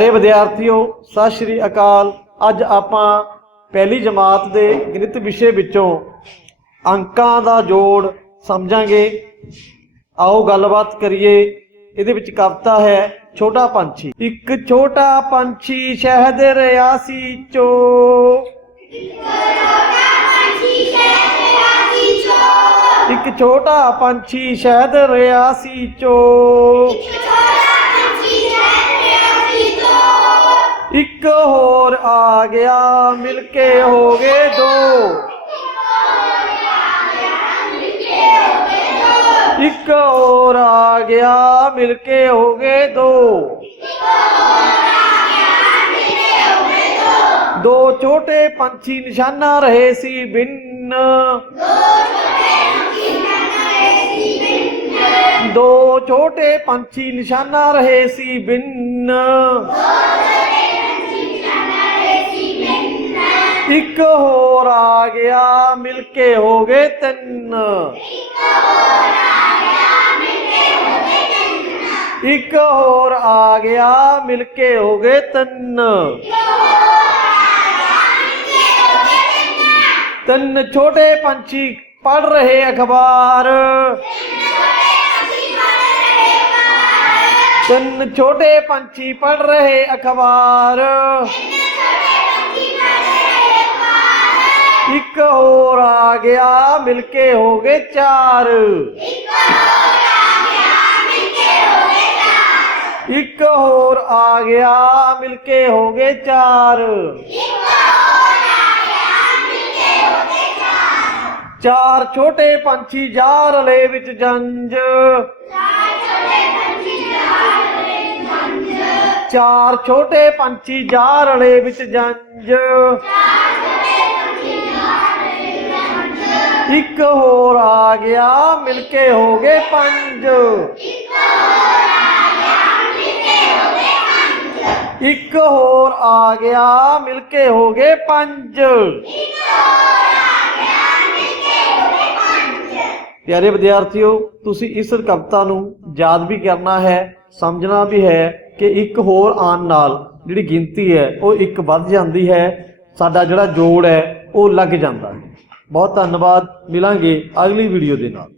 ਅਰੇ ਵਿਦਿਆਰਥੀਓ, ਸਤਿ ਸ਼੍ਰੀ ਅਕਾਲ। ਅੱਜ ਆਪਾਂ ਪਹਿਲੀ ਜਮਾਤ ਦੇ ਗਣਿਤ ਵਿਸ਼ੇ ਵਿੱਚੋਂ ਅੰਕਾਂ ਦਾ ਜੋੜ ਸਮਝਾਂਗੇ। ਆਓ ਗੱਲਬਾਤ ਕਰੀਏ। ਇਹਦੇ ਵਿੱਚ ਕਵਿਤਾ ਹੈ, ਛੋਟਾ ਪੰਛੀ। ਇੱਕ ਛੋਟਾ ਪੰਛੀ ਸ਼ਹਿਦ ਰਿਆ ਸੀ ਚੋ। ਇੱਕ ਛੋਟਾ ਪੰਛੀ ਸ਼ਹਿਦ ਰਿਆ ਸੀ ਚੋ। ਇੱਕ ਹੋਰ ਆ ਗਿਆ ਮਿਲ ਕੇ ਹੋ ਗਏ ਦੋ ਇੱਕ ਹੋਰ ਆ ਗਿਆ ਮਿਲ ਕੇ ਹੋ ਗਏ ਦੋ ਦੋ ਛੋਟੇ ਪੰਛੀ ਨਿਸ਼ਾਨਾ ਰਹੇ ਸੀ ਬਿੰਨ ਦੋ ਛੋਟੇ ਪੰਛੀ ਨਿਸ਼ਾਨਾ ਰਹੇ ਸੀ ਬਿੰਨ ਇੱਕ ਹੋਰ ਆ ਗਿਆ ਮਿਲ ਕੇ ਹੋ ਗਏ ਤਿੰਨ ਇੱਕ ਹੋਰ ਆ ਗਿਆ ਮਿਲ ਕੇ ਹੋ ਗਏ ਤਿੰਨ ਤਿੰਨ ਛੋਟੇ ਪੰਛੀ ਪੜ ਰਹੇ ਅਖਬਾਰ ਤਿੰਨ ਛੋਟੇ ਪੰਛੀ ਪੜ ਰਹੇ ਅਖਬਾਰ और आ गया, मिलके हो गए चार। एक और आ गया, मिलके हो गए चार। चार छोटे पंछी जा रले विच जंज। चार छोटे पंछी जा रले विच जंज। ਇੱਕ ਹੋਰ ਆ ਗਿਆ ਮਿਲ ਕੇ ਹੋ ਗਏ ਪੰਜ। ਇੱਕ ਹੋਰ ਆ ਗਿਆ ਮਿਲ ਕੇ ਹੋ ਗਏ ਪੰਜ। ਪਿਆਰੇ ਵਿਦਿਆਰਥੀਓ, ਤੁਸੀਂ ਇਸ ਕਵਿਤਾ ਨੂੰ ਯਾਦ ਵੀ ਕਰਨਾ ਹੈ, ਸਮਝਣਾ ਵੀ ਹੈ ਕਿ ਇੱਕ ਹੋਰ ਆਉਣ ਨਾਲ ਜਿਹੜੀ ਗਿਣਤੀ ਹੈ, ਉਹ ਇੱਕ ਵੱਧ ਜਾਂਦੀ ਹੈ, ਸਾਡਾ ਜਿਹੜਾ ਜੋੜ ਹੈ, ਉਹ ਲੱਗ ਜਾਂਦਾ ਹੈ। ਬਹੁਤ ਧੰਨਵਾਦ ਮਿਲਾਂਗੇ ਅਗਲੀ ਵੀਡੀਓ ਦੇ ਨਾਲ